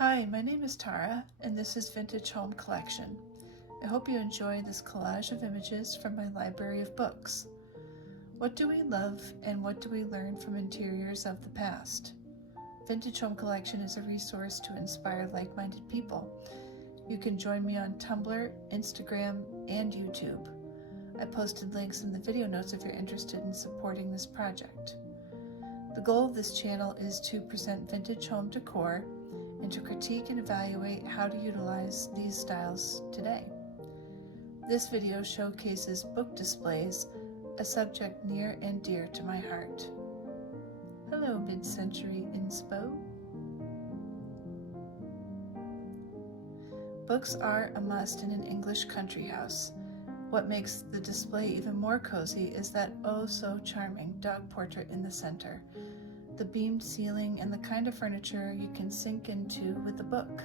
Hi, my name is Tara, and this is Vintage Home Collection. I hope you enjoy this collage of images from my library of books. What do we love and what do we learn from interiors of the past? Vintage Home Collection is a resource to inspire like-minded people. You can join me on Tumblr, Instagram, and YouTube. I posted links in the video notes if you're interested in supporting this project. The goal of this channel is to present vintage home decor and to critique and evaluate how to utilize these styles today. This video showcases book displays, a subject near and dear to my heart. Hello, mid-century inspo. Books are a must in an English country house. What makes the display even more cozy is that oh so charming dog portrait in the center, the beamed ceiling, and the kind of furniture you can sink into with a book.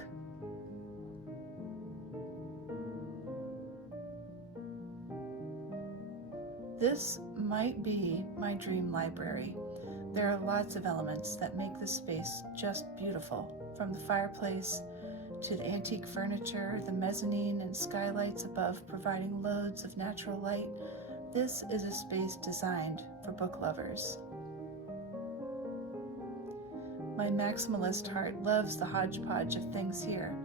This might be my dream library. There are lots of elements that make this space just beautiful, from the fireplace to the antique furniture, the mezzanine and skylights above providing loads of natural light. This is a space designed for book lovers. My maximalist heart loves the hodgepodge of things here.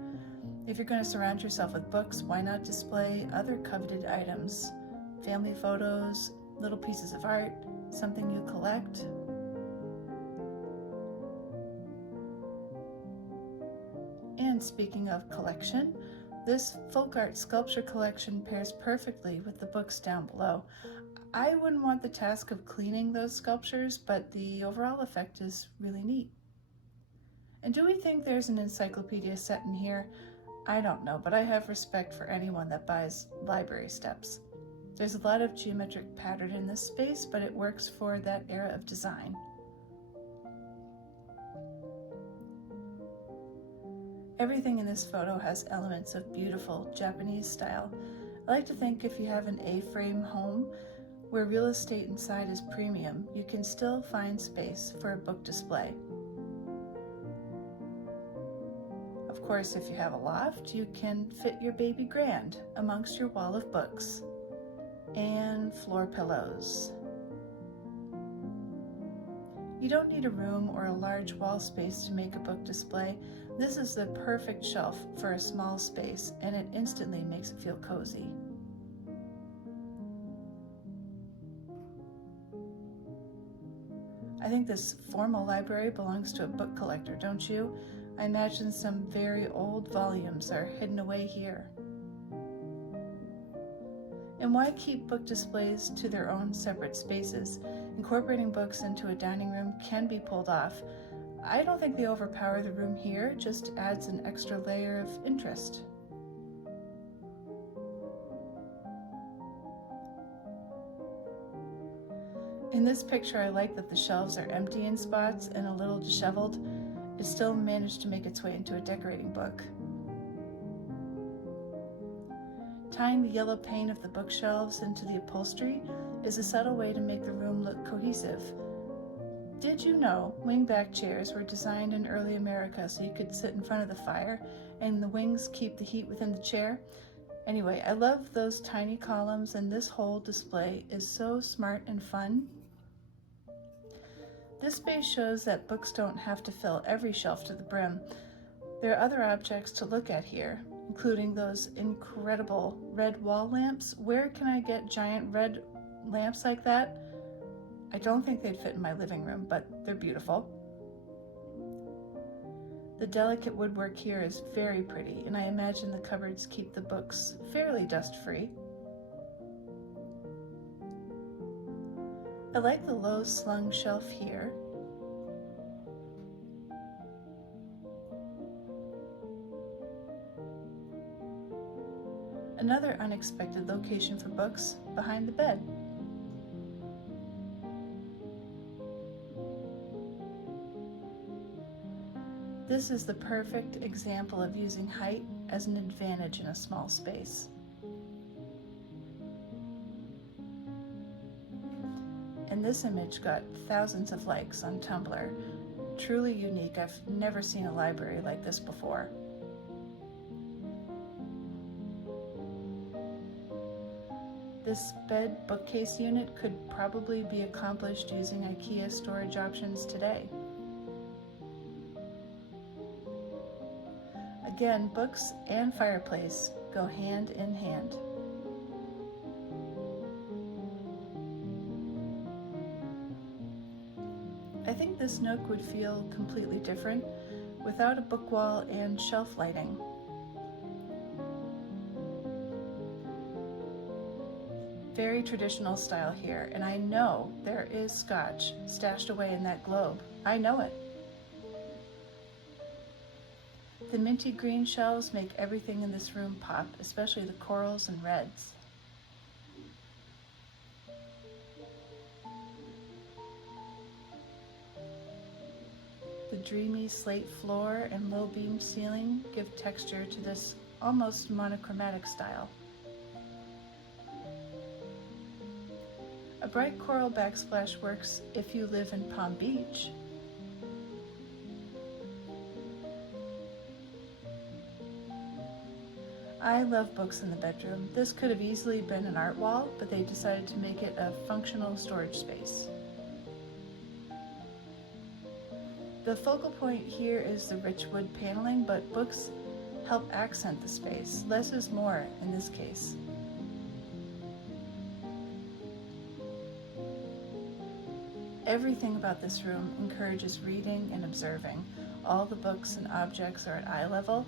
If you're going to surround yourself with books, why not display other coveted items? Family photos, little pieces of art, something you collect. And speaking of collection, this folk art sculpture collection pairs perfectly with the books down below. I wouldn't want the task of cleaning those sculptures, but the overall effect is really neat. And do we think there's an encyclopedia set in here? I don't know, but I have respect for anyone that buys library steps. There's a lot of geometric pattern in this space, but it works for that era of design. Everything in this photo has elements of beautiful Japanese style. I like to think if you have an A-frame home where real estate inside is premium, you can still find space for a book display. Of course, if you have a loft, you can fit your baby grand amongst your wall of books and floor pillows. You don't need a room or a large wall space to make a book display. This is the perfect shelf for a small space, and it instantly makes it feel cozy. I think this formal library belongs to a book collector, don't you? I imagine some very old volumes are hidden away here. And why keep book displays to their own separate spaces? Incorporating books into a dining room can be pulled off. I don't think they overpower the room here, just adds an extra layer of interest. In this picture, I like that the shelves are empty in spots and a little disheveled. It still managed to make its way into a decorating book. Tying the yellow paint of the bookshelves into the upholstery is a subtle way to make the room look cohesive. Did you know wingback chairs were designed in early America so you could sit in front of the fire and the wings keep the heat within the chair? Anyway, I love those tiny columns, and this whole display is so smart and fun. This space shows that books don't have to fill every shelf to the brim. There are other objects to look at here, including those incredible red wall lamps. Where can I get giant red lamps like that? I don't think they'd fit in my living room, but they're beautiful. The delicate woodwork here is very pretty, and I imagine the cupboards keep the books fairly dust-free. I like the low slung shelf here. Another unexpected location for books, behind the bed. This is the perfect example of using height as an advantage in a small space. And this image got thousands of likes on Tumblr. truly unique. I've never seen a library like this before. This bed bookcase unit could probably be accomplished using IKEA storage options today. Again, books and fireplace go hand in hand. I think this nook would feel completely different without a book wall and shelf lighting. Very traditional style here, and I know there is scotch stashed away in that globe. I know it. The minty green shelves make everything in this room pop, especially the corals and reds. The dreamy slate floor and low beam ceiling give texture to this almost monochromatic style. A bright coral backsplash works if you live in Palm Beach. I love books in the bedroom. This could have easily been an art wall, but they decided to make it a functional storage space. The focal point here is the rich wood paneling, but books help accent the space. Less is more in this case. Everything about this room encourages reading and observing. All the books and objects are at eye level.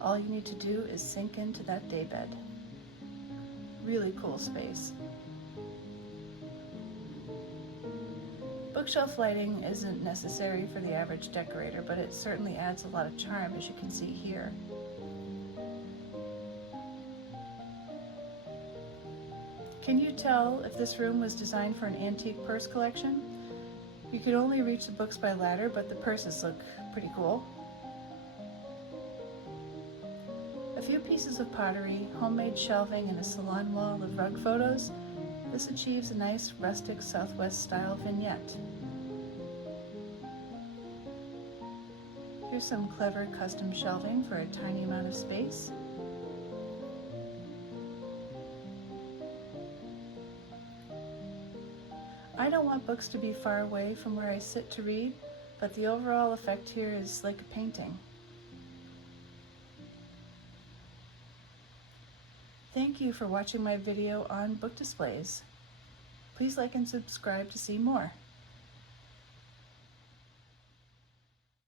All you need to do is sink into that daybed. Really cool space. Bookshelf lighting isn't necessary for the average decorator, but it certainly adds a lot of charm, as you can see here. Can you tell if this room was designed for an antique purse collection? You could only reach the books by ladder, but the purses look pretty cool. A few pieces of pottery, homemade shelving, and a salon wall of rug photos. This achieves a nice rustic Southwest style vignette. Here's some clever custom shelving for a tiny amount of space. I don't want books to be far away from where I sit to read, but the overall effect here is like a painting. Thank you for watching my video on book displays. Please like and subscribe to see more.